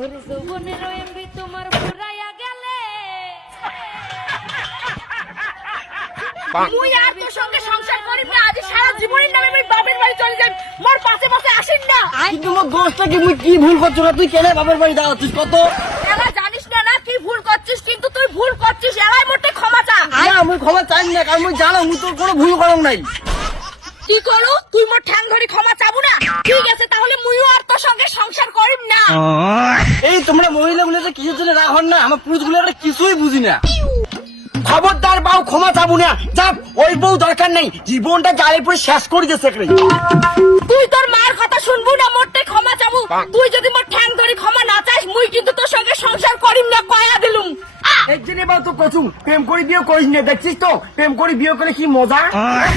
ওর যৌবনের এমবি তোমার ফুরাইয়া গেলে। মুই আর তোর সঙ্গে সংসার করিম না আজ সারা জীবনের নামে আমি বাপের বাড়ি চলে যাই মোর পাশে পাশে আসিন না। কিন্তু মোর দোষটা কি? মুই কি ভুল করছ না? তুই কেন বাপের বাড়ি দাঁড়াচ্ছিস কত? এলা জানিস না না কি ভুল করছিস কিন্তু তুই ভুল করছিস এলাই মোটে ক্ষমা চা। না মুই ক্ষমা চাই না কারণ মুই জানো মুই তোর কোনো ভুল করম নাই। কি করু? তুই মোর ঠ্যাং ধরি ক্ষমা চাবো না? ঠিক আছে তাহলে মুইও আর তোর সঙ্গে সংসার করিম না। যে কিসের জন্য রাগ হন না আমার পুরুষগুলো কিছুই বুঝি না। খবরদার বাউ ক্ষমা চাবো না। চাপ ওই বউ দরকার নেই জীবনটা জালে পরে শেষ করে দিয়েছে তুই তোর মার কথা শুনব না মোটে ক্ষমা চাবো। তুই যদি মোর ঠ্যাং ধরি ক্ষমা না চাস মুই কিন্তু তোর সঙ্গে সংসার করিম না কয়া দিলুম। একদিনে বাউ তো কচু প্রেম করে বিয়ে করিস না দেখছিস তো? প্রেম করে বিয়ে করে কি মজা?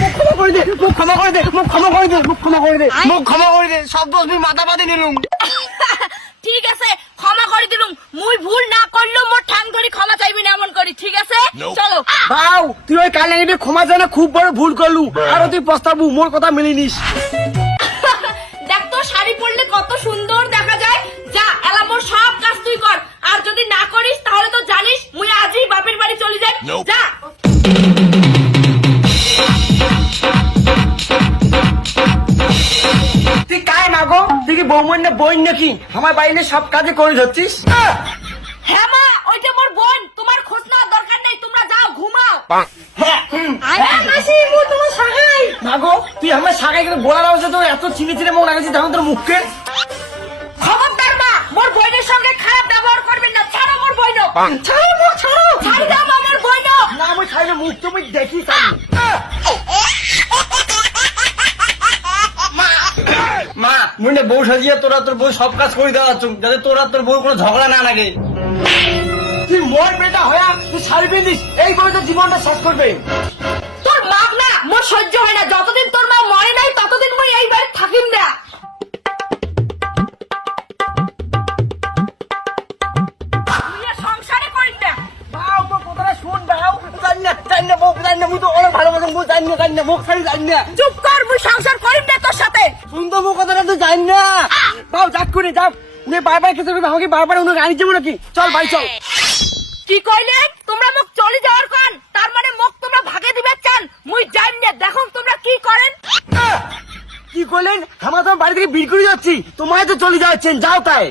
মুখ ক্ষমা করে দে মুখ ক্ষমা করে দে মুখ ক্ষমা করে দে মুখ ক্ষমা করে দে মুখ ক্ষমা করে দে সব দোষ মাথা পাতি নিলুম ঠিক আছে ক্ষমা করে দিলুম মুই ভুল না করলেও মোর ঠ্যাং ধরি ক্ষমা চাইবি না এমন করি ঠিক আছে বাউ তুই ওই কাল নাকি ক্ষমা জানা খুব বড় ভুল করলু। আরও তুই পস্তাবু মোর কথা মেনে নিস। দেখ তো শাড়ি পরলে কত সুন্দর দেখা যায়। যা এলা মোর সব কাজ তুই কর। আর যদি না করিস তাহলে তো জানিস মুই আজই বাপের বাড়ি চলে যাই। যা। তুই কায় মাগো তুই কি বৌমন না বই নাকি? আমার বাইরে সব কাজে করে ধরছিস? হ্যাঁ মা ওইটা মোর বোন। তোমার খোঁজ নেওয়ার দরকার মাগো তুই আমার সাগাই করে বলার অবস্থা তোর এত চিনি চিনে মন লাগাচ্ছিস তখন তোর মুখকে? খবরদার মা মোর বোনের সঙ্গে খারাপ ব্যবহার করবেন না ছাড়ো মোর বোন ছাড়ো মো ছাড়ো। ছাড়ি দাও মা মোর না আমি খাই না মুখ তুমি মা। মুন্ডে বউ সাজিয়ে তোরা তোর বউ সব কাজ করে দেওয়া যাতে তোরা তোর বউ কোনো ঝগড়া না লাগে। তুই মোর বেটা হয়া তুই শাড়ি পিন্দিস এই বই তো জীবনটা শেষ করবে। তোর মাপ না মোর সহ্য হয় না। যতদিন তোর মা মরে নাই ততদিন মুই এই বাড়ি থাকিম না। চুপ কর মুই সংসার করিম না তোর সাথে। শুন মুখ কথাটা তো জানি না। বাউ যাক করে যাও বারবার করবে আমাকে বারবার উনি গাড়ি যাব নাকি? চল ভাই চল। কি কইলে? তোমরা মোক চলে যাওয়ার কান। তার মানে মোক তোমরা ভাগে দিবে চান। মুই জানি না দেখো তোমরা কি করেন। কি করলেন আমরা তো বাড়ি থেকে বিড় করে যাচ্ছি। তোমায় তো চলে যাচ্ছেন যাও তাই।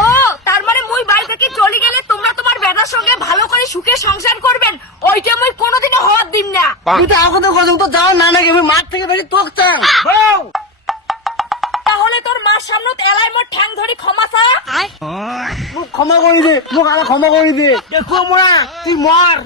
ও তার মানে মুই বাড়ি থেকে চলে গেলে তোমরা তোমার বেটার সঙ্গে ভালো করে সুখে সংসার করবেন। ওইটা মুই কোনোদিনও হওয়ার দিম না। তুই তো এখন তো যাও না নাকি আমি মাঠ থেকে বেরিয়ে তোক চান। তাহলে তোর মার সামনে এলাই মোর ঠ্যাং ধরি ক্ষমা চা। মুখ ক্ষমা করে দে মোক আমার ক্ষমা করে দে। দেখো মৰা তুই মর